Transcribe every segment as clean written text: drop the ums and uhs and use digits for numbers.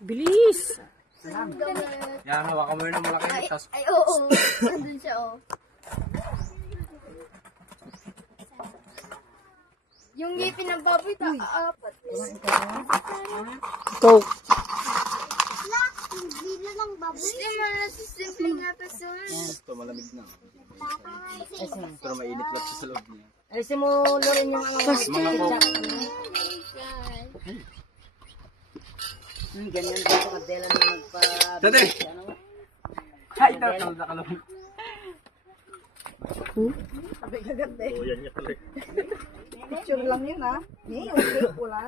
Bilis! Yan, hawakan mo yun ng malaki. Ay, oo. Nandun siya, oh. Yung ngipin ng baboy, apat. Coke. Hindi lang baboy. Simple nga pa sa Ito, malamig na. Pero mainit lang sa loob niya. Ay, simulo rin yung Mga po. ganyan dito kadela na magpa... Dati! Ay, ito, nakalawin. Sabi kagat eh. Oh, yan niya talaga. Picture lang yun ah. Okay, wala.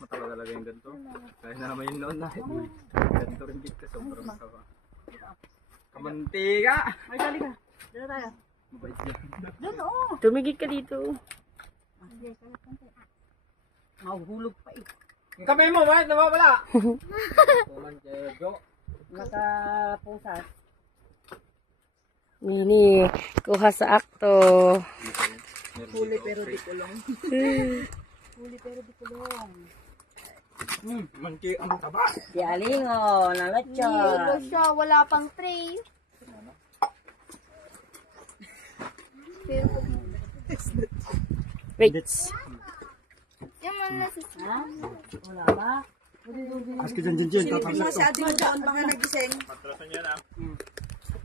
Matagal talaga yung ganito. Kaya na naman yung noon na. Ganito rin dito, sobrang masama. Kamantika! Ay, dali ka. Dala tayo. Mabait niya. Doon, oo. Tumigit ka dito. Mahuhulog pa eh. Yung kamay mo, bakit nawawala? Kumanchego. Nakapusas. Mini, kuha sa akto. Huli pero di kulong. Huli pero di kulong. Manki ang taba. Si Alingo, Ito nalotson. siya, wala pang tray. Pero, Wait. yung mga nasa Ha? Wala ba? Aski dyan. Mga si Ading doon, mga nagising. Patrasan niya na.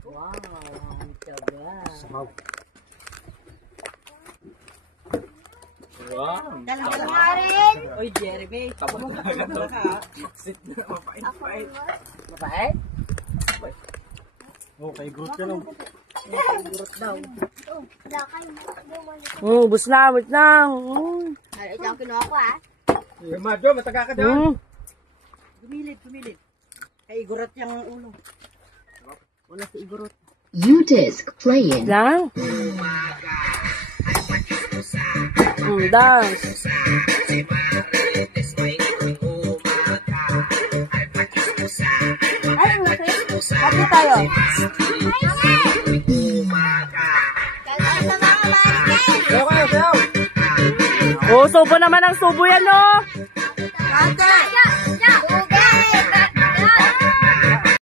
Wow, ang tiyaga. Wow. nga rin. Oy, Jeremy. Kumukha ka. Sit na, mapait. Mabait? Oh, kay Groot ka lang. Gurot daw. Bus na, wait lang. Ito ang kinuha ko, ah. Madyo, mataga ka dyan. Gumilid. Kay Igorot yung ulo. Wala si Igorot. U-Disc playing. Lang. Dance. Ay, okay. Happy tayo. Sayaw kayo, sayaw. Oh, subo naman ang subo yan, no? Ate!